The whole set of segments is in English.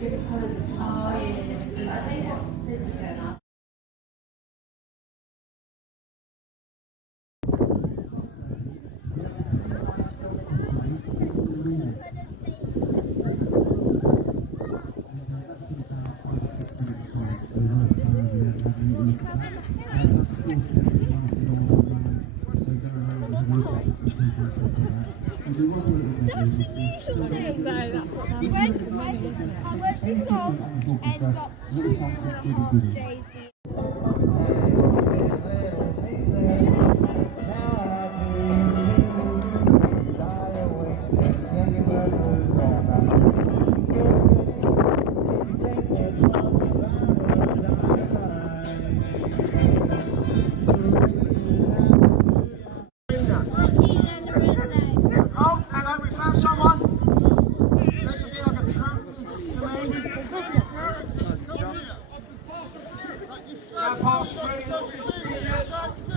different colours of charms. Oh, yes. I'll tell you what, this is going on.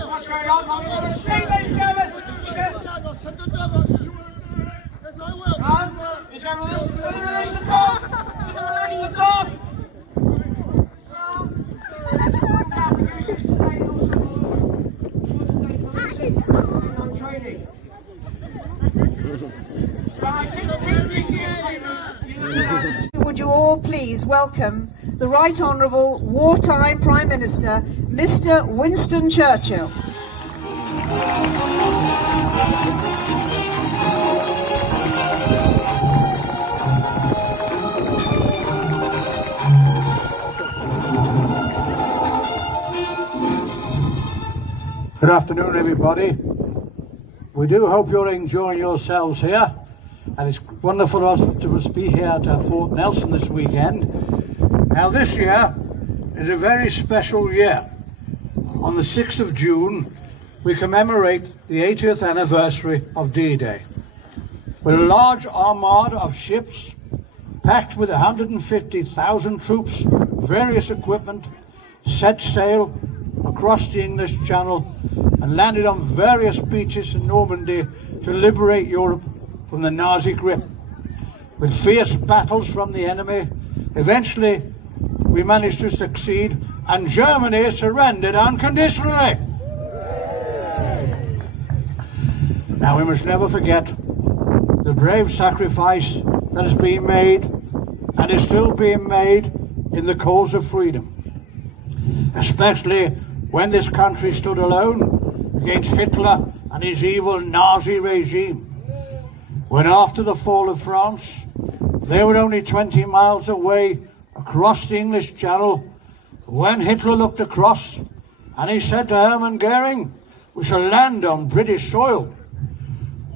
What's going on? I'm going to street, ladies and gentlemen. He's going to release the dog. He's going to release the dog. So, that's going down with you, Sister Dane, also on training. But I think would you all please welcome the Right Honourable Wartime Prime Minister, Mr. Winston Churchill. Good afternoon, everybody. We do hope you're enjoying yourselves here, and it's wonderful to be here at Fort Nelson this weekend. Now, this year is a very special year. On the 6th of June, we commemorate the 80th anniversary of D-Day, with a large armada of ships packed with 150,000 troops, various equipment, set sail across the English Channel and landed on various beaches in Normandy to liberate Europe from the Nazi grip. With fierce battles from the enemy, eventually we managed to succeed and Germany surrendered unconditionally. Now we must never forget the brave sacrifice that has been made and is still being made in the cause of freedom, especially when this country stood alone against Hitler and his evil Nazi regime. When after the fall of France, they were only 20 miles away across the English Channel, when Hitler looked across and he said to Hermann Goering, "We shall land on British soil."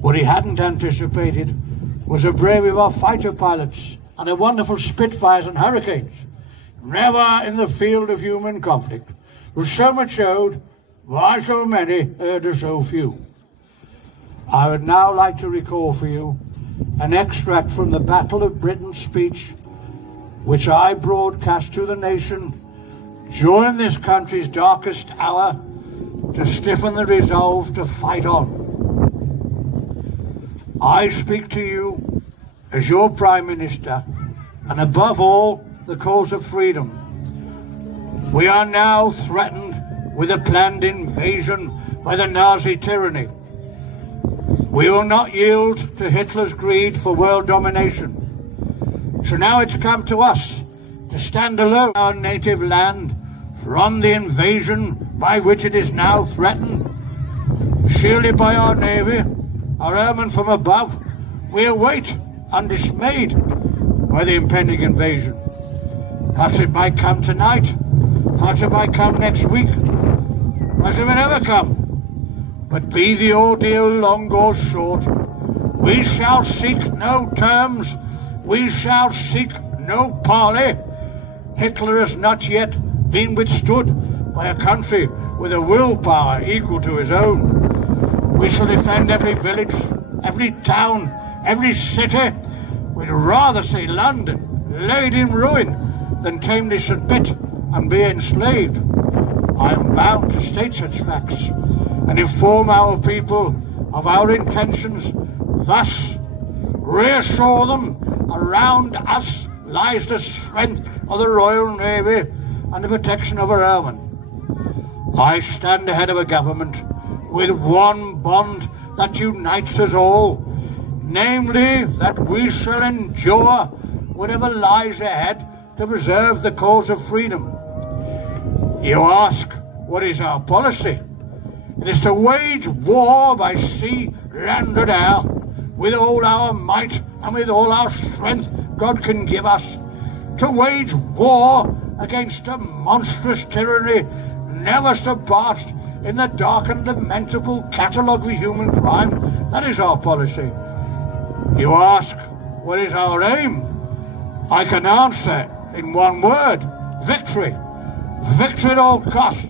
What he hadn't anticipated was the bravery of our fighter pilots and the wonderful Spitfires and Hurricanes. Never in the field of human conflict was so much owed, why so many heard of so few. I would now like to recall for you an extract from the Battle of Britain speech which I broadcast to the nation during this country's darkest hour to stiffen the resolve to fight on. I speak to you as your Prime Minister and above all the cause of freedom. We are now threatened with a planned invasion by the Nazi tyranny. We will not yield to Hitler's greed for world domination. So now it's come to us to stand alone in our native land from the invasion by which it is now threatened. Shielded by our navy, our airmen from above, we await undismayed by the impending invasion. Perhaps it might come tonight, perhaps it might come next week, perhaps it may never come. But be the ordeal long or short, we shall seek no terms, we shall seek no parley. Hitler has not yet been withstood by a country with a willpower equal to his own. We shall defend every village, every town, every city. We'd rather see London laid in ruin than tamely submit and be enslaved. I am bound to state such facts and inform our people of our intentions, thus reassure them around us lies the strength of the Royal Navy and the protection of her airmen. I stand ahead of a government with one bond that unites us all, namely that we shall endure whatever lies ahead to preserve the cause of freedom. You ask, what is our policy? It is to wage war by sea, land and air, with all our might and with all our strength God can give us, to wage war against a monstrous tyranny never surpassed in the dark and lamentable catalogue of human crime. That is our policy. You ask, what is our aim? I can answer in one word: victory. Victory at all costs.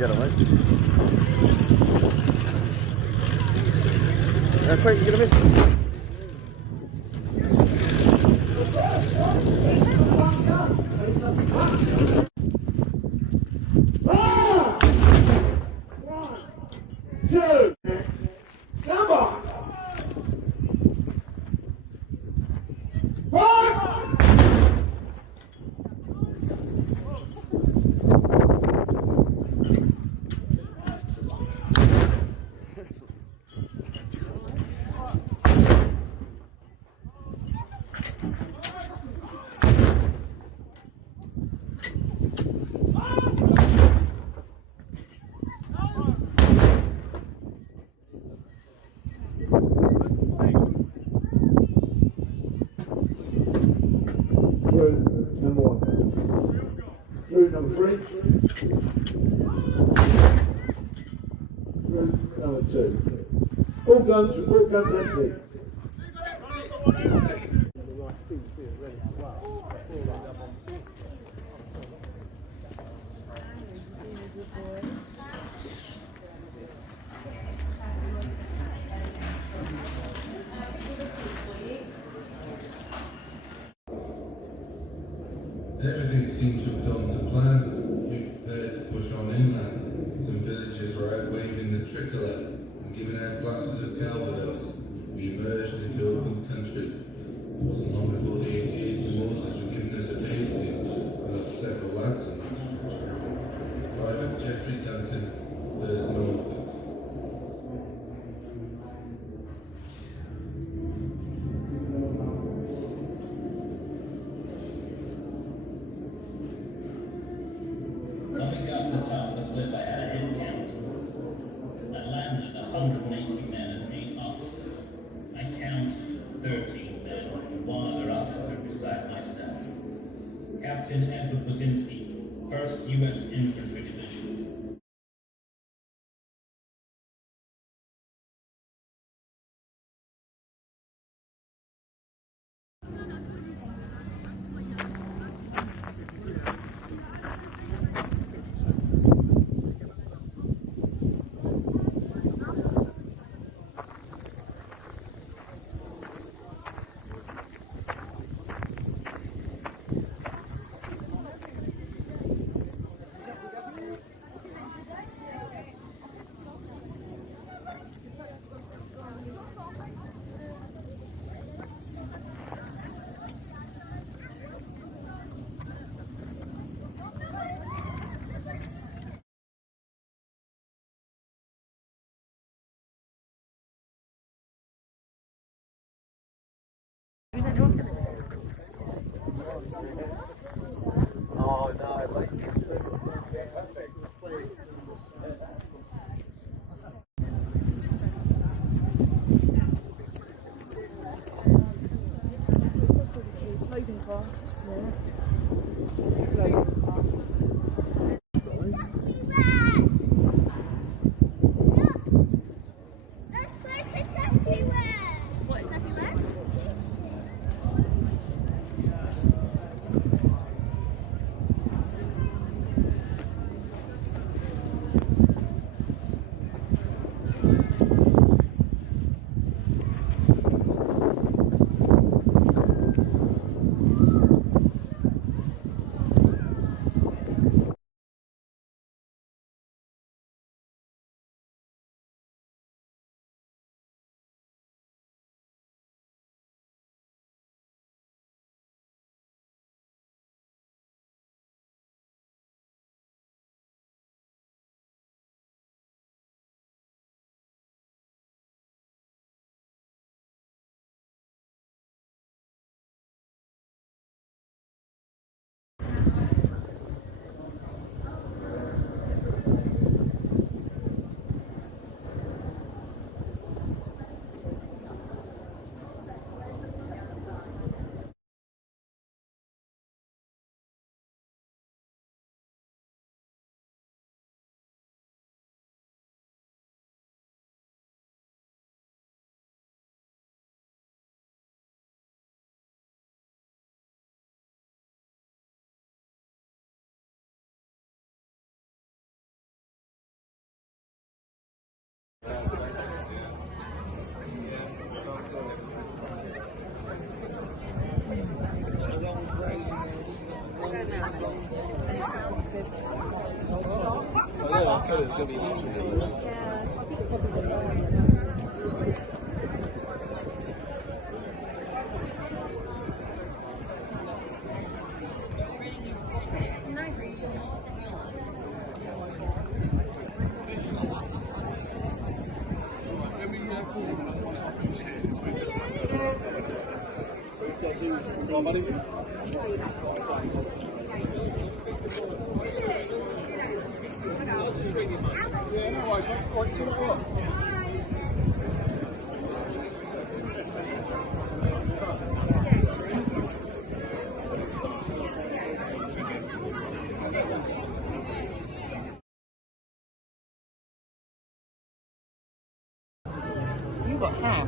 Get him, mate. Quick, you're gonna miss him. Two, stand by. Five. Through number one. Through number three. Through number two. All guns, report guns empty. Everything seemed to have gone to plan. We prepared to push on inland. Some villagers were out waving the tricolour and giving out glasses of Calvados. We emerged into open country. It wasn't long before the 88 Moses were giving us a pasting. We got several lads on that stretch. Private Jeffrey Duncan, 1st Norfolk. When we got to the top of the cliff, I had a head count. I landed 180 men and 8 officers. I counted 13 men and 1 other officer beside myself. Captain Edward Wazinski, 1st U.S. Infantry Division. Oh no, like loading car. What is everywhere? You got half.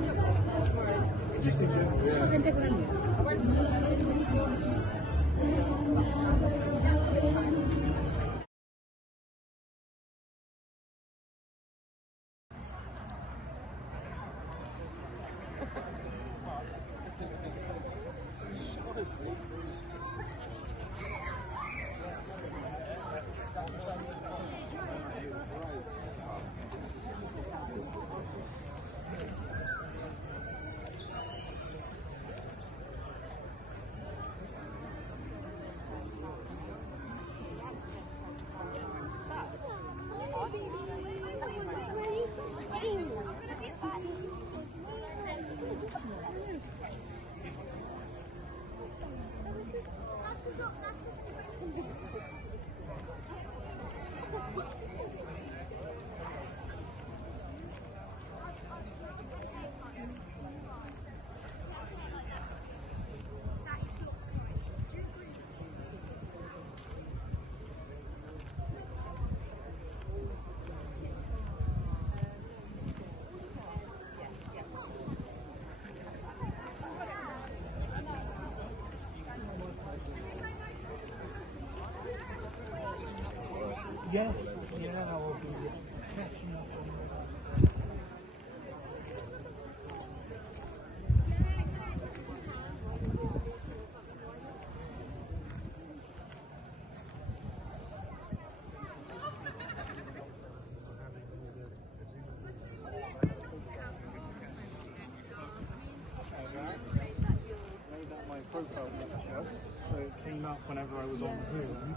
Yes, yeah, I'll be catching up on my profile picture, so it came up whenever I was on Zoom.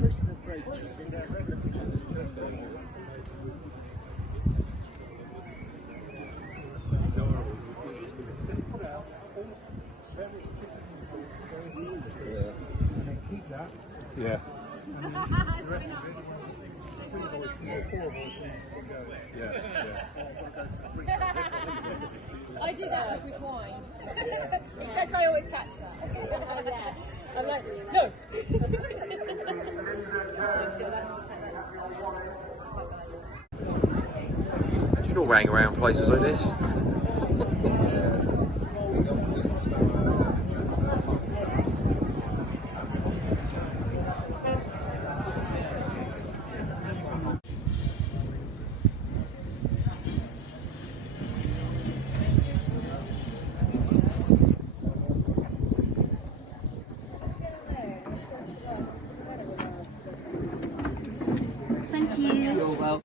Most of the brooches, there's a couple of patches. Yeah. I do that with wine. Except I always catch that. Yeah. I'm like, no. Do you not hang around places like this? Thank you. You're welcome.